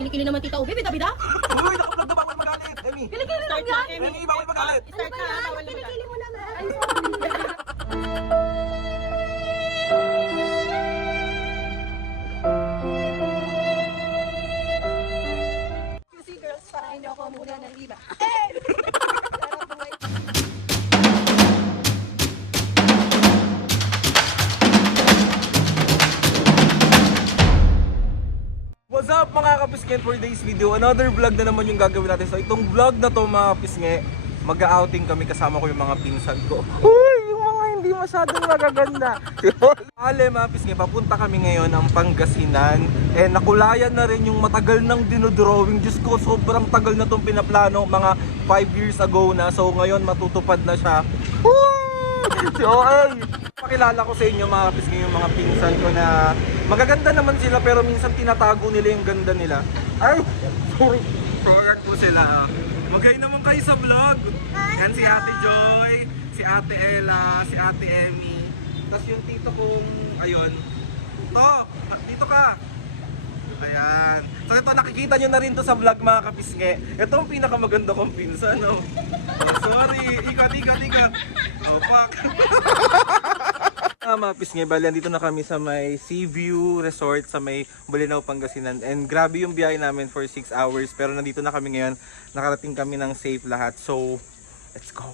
Kilikili naman tita Ubi, bida-bida. Uy, naka-vlog na bawal magalit. Emi. Kilikili lang yan. Emi, bawal magalit. Ano ba yan? Kilikili mo naman. Ay, sorry. Girls, parang hindi ako muna ng iba. What's up mga kapisnge, for today's video, another vlog na naman yung gagawin natin. So itong vlog na to mga kapisnge, mag-outing kami kasama ko yung mga pinsan ko. Uy, yung mga hindi masyadong magaganda. Ale mga kapisnge, papunta kami ngayon ang Pangasinan. Nakulayan na rin yung matagal nang dinodrawing. Diyos ko, sobrang tagal na tong pinaplano, mga 5 years ago na. So ngayon matutupad na siya. Si OA! Pakilala ko sa inyo mga kapisnge yung mga pinsan ko na magaganda naman sila pero minsan tinatago nila yung ganda nila. Ay! Sorry! Sorry po sila. Magay naman kayo sa vlog. Yan si Ate Joy, si Ate Ella, si Ate Emmy. Tapos yung tito kong, ayun. Dito ka! Ayan. So ito, nakikita nyo na rin to sa vlog mga kapisnge. Ito ang pinakamaganda kong pinsan. Oh, sorry! Ikat! Oh, fuck! Mga pisnge, bali, andito na kami sa may Seaview Resort sa may Bolinao, Pangasinan. And grabe yung biyahe namin for 6 hours. Pero nandito na kami ngayon. Nakarating kami ng safe lahat. So, let's go!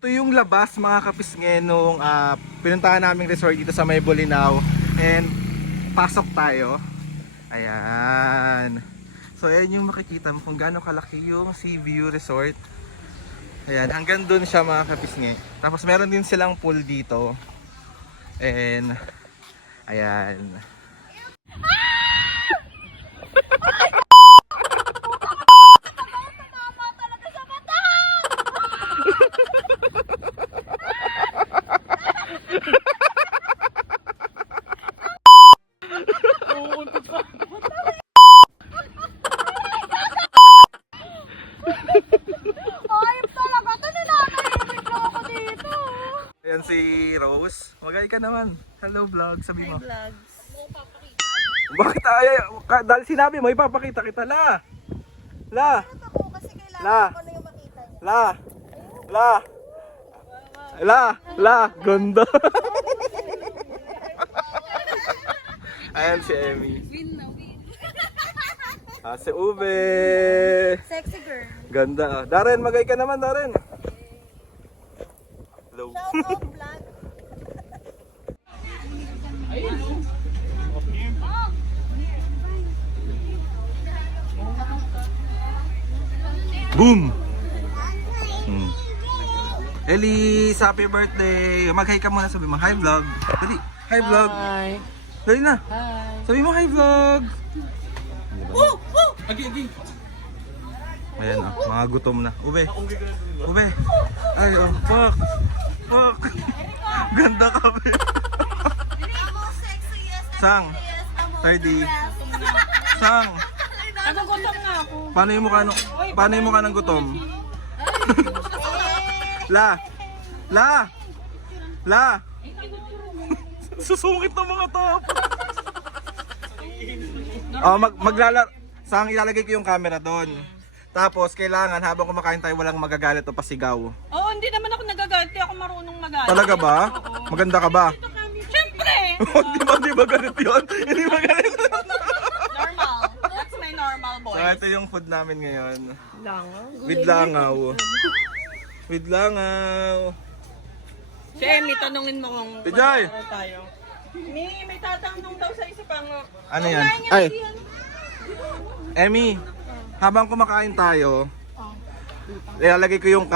Ito yung labas mga kapisnge nung pinuntahan naming resort dito sa may Bolinao. And pasok tayo. Ayan. So, ayan yung makikita mo kung gaano kalaki yung Seaview Resort. Ayan, hanggang dun siya mga kapisnge. Tapos meron din silang pool dito. And ayan. Ayan si Rose. Magay ka naman. Hello vlog, sabi mo. Hi vlogs. Bakit dahil sinabi mo ipapakita kita la. La. Ako kasi kailangan La. ko na yung makita niya. La. Ganda. Ayan si Emmy. Si Ube. Sexy girl. Ganda. Darren, magay ka naman Darren. Hello. Shout out vlog. Boom! Elise, happy birthday! Mag-hi ka muna, sabi mo, hi vlog! Dali, hi vlog! Hi! Dali na! Hi! Sabi mo, hi vlog! Agi! Ayan o, mga gutom na. Ube! Ay, oh, fuck! Ganda kami! Sang! 30! Sang! Nagugutom nga ako. Paano yung mukha ng gutom? La! Susungit ng mga tao. Sang, ilalagay ko yung camera doon. Tapos kailangan habang kumakain tayo walang magagalit o pasigaw. Oo, hindi naman ako nagagalit. Hindi ako marunong magalit. Talaga ba? Maganda ka ba? Siyempre! Di ba galit yun? Hindi ba galit? Normal. That's my normal So voice. ito yung food namin ngayon. Langaw. With langaw. Si Emmy, tanungin mo kung Tijay! ano tayo. May tatanong daw sa isa pang... Ano yan? Ay! Emmy, habang kumakain tayo, ilalagay ko yung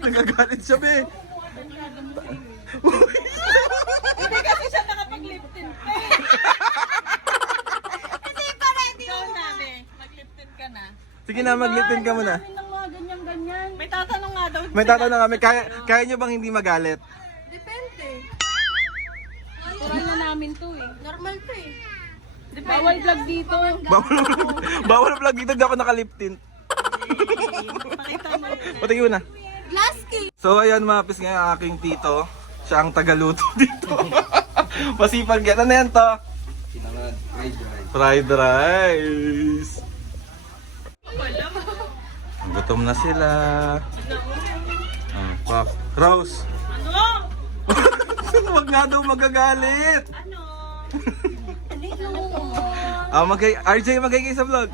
Nagagalit siya, be. Hindi kasi siya nakapag-liptin. Hindi pa ready. Ikaw na, be. Mag-liptin ka na. Sige na, maglitin ka muna. Ng mga ganyan-ganyan. May tatanong nga daw. May tatanong kami, kaya nyo bang hindi magalit? Depende. Tural na namin to eh. Normal to eh. Bawal vlog dito. Bawal vlog dito, di ako nakaliptin. Pakita mo. Patingin mo na. Glass cake. So ayan mga pis nga ang aking tito. Siya ang tagaluto dito. Masipag yan. Ano yan to? Sinangad, fried rice. Fried rice. Gutom na sila. Pak. Rose. Ano? Wag nga daw magagalit. Ano? RJ, magay kayo sa vlog.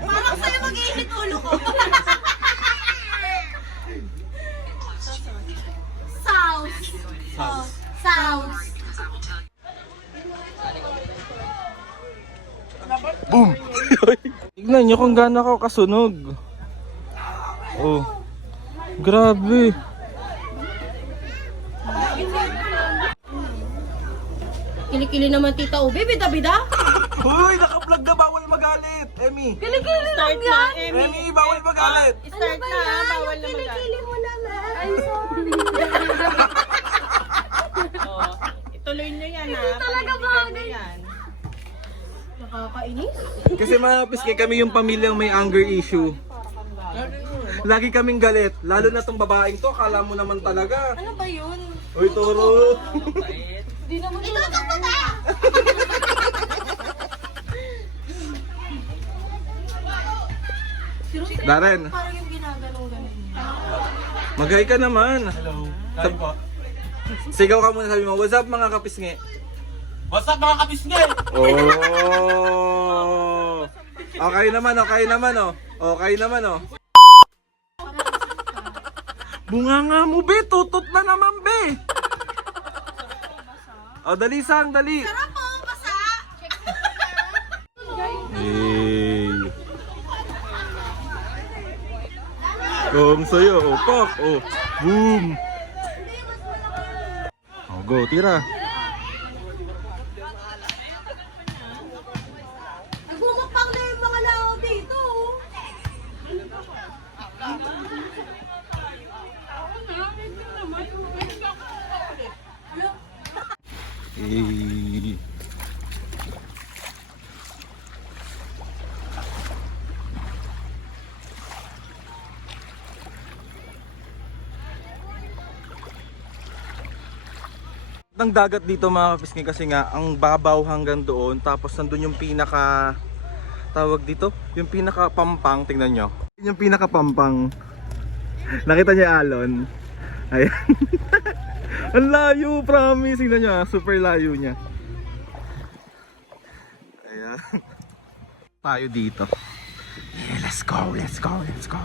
Parang sa'yo mag-iinit ulo ko. Sauce. Sauce. Boom! Tignan nyo kung gaano ako kasunog. Oh. Grabe. Kilikili naman tita Ube, bida-bida. Uy, naka-vlog na, bawal magalit. Emmy. Kilikili Start lang na, yan. Emmy. Emmy, bawal magalit. Start na, bawal na mag- Kilikili mo naman. Ay, sorry. Oh, ituloy nyo yan ha. talaga Panindigan bagay. nyo yan. Nakakainis. Kasi mga piske, kami yung pamilyang may anger issue. Lagi kaming galit. Lalo na tong babaeng to, akala mo naman talaga. Ano ba yun? Uy, Toro. Di naman ito na. Darren, Parang yung ginaganong-ganon. mag-hi ka naman. Hello. Sigaw ka muna, sabi mo, what's up mga kapisngi? What's up mga kapisngi? Oh. Okay naman, okay naman oh. Okay naman oh. Bunga mo be, tutot na naman be. Oh, dali sang, dali. Sarap po, basa. Hey. Kung sa'yo, oh, pak, oh, boom. Oh, go, tira. Bumapang na yung mga lao dito. Hey. Ng dagat dito mga kapisngi kasi nga ang babaw hanggang doon, tapos nandun yung pinaka tawag dito, yung pinaka pampang, tingnan nyo. Yung pinaka pampang. Nakita niyo alon. Ayan. Ang layo, promise. Tingnan nyo, super layo niya. Ayan. Tayo dito. Yeah, let's go, let's go, let's go.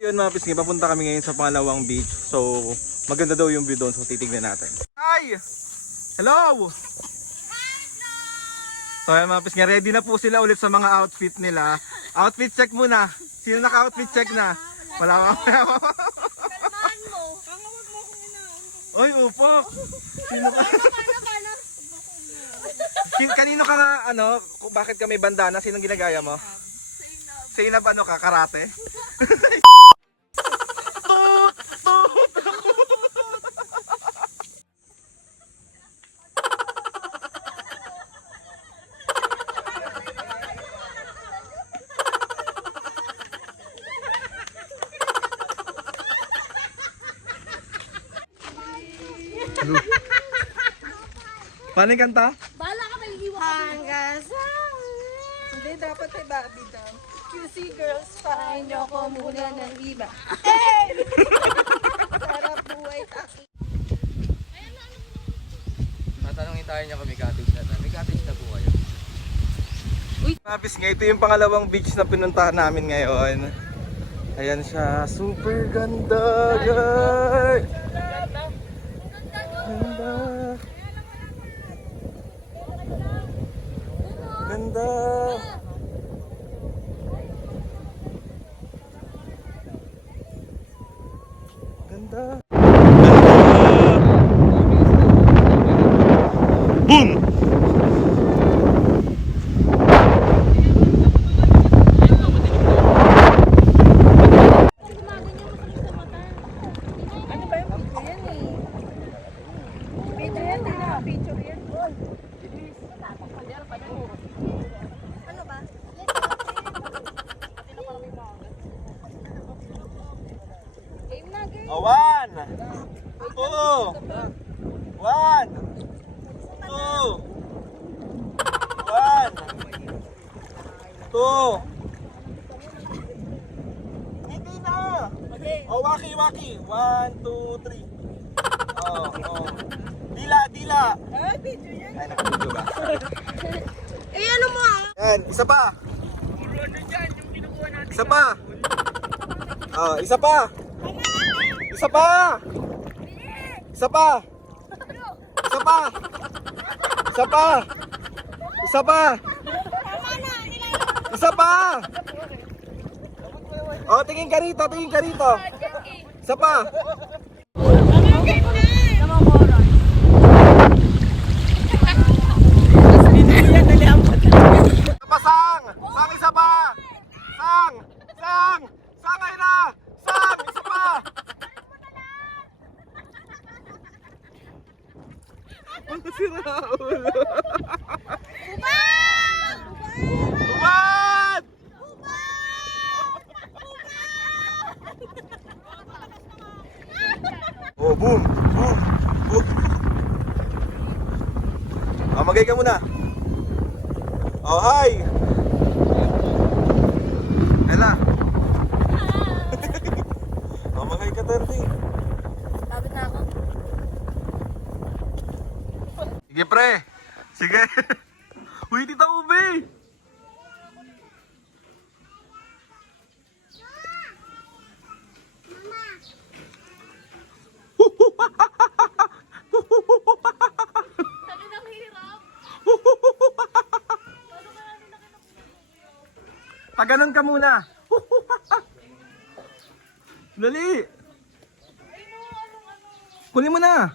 Yun mga pisngi, papunta kami ngayon sa pangalawang beach. So, maganda daw yung view doon. So, titignan natin. Hi! Hello! So, ayan mga pisngi, ready na po sila ulit sa mga outfit nila. Outfit check muna. Sino naka-outfit check na? Wala ka. Kalmahan mo. Oy, upo! Sino ka? Kanino ka nga, ano, bakit ka may bandana? Sinong ginagaya mo? Zainab, ano ka, karate? Tut! Tut! Paano yung kanta? Bahala ka, may iwan. Hanggang sa... Hindi, dapat ay babi daw. QC girls, pahay niyo ko muna ng iba. Sarap buhay taki. Tatanungin tayo niya kung may cottage na. May cottage na po kayo. Mapis nga, ito yung pangalawang beach na pinuntahan namin ngayon. Ayan siya, super ganda guys! Ganda! Ganda. Ganda. Boom! Ano ba yung picture yan eh? Picture yan, di na. Picture yan. Ano ba? Game na, game. Oh, 1, 2, 1, 2, 1, 2. Hindi na. Oh, waki. 1, 2, 3. Oh. Dila. Ah, video yan. Ay, nakabidyo ba? Eh, ano mo ah? Yan, isa pa. Isa pa. Oh, isa pa. Isa pa. Isa pa. Isa pa. Isa pa. Isa pa. Isa pa. Oh, tingin ka rito. Isa pa. Isa pa, sang. Sang, isa pa. Sang. Sangay na. Sang, isa pa. Ang sira ulo. Ubad! Oh, boom! Oh, magay ka muna. Oh, hi! Ella. Oh, magay ka, Terry. Lapit na ako. Sige, pre. Sige. Uy, Tita Ube. Sabi ng hirap. Paganon ka muna. Dali. Kunin mo na.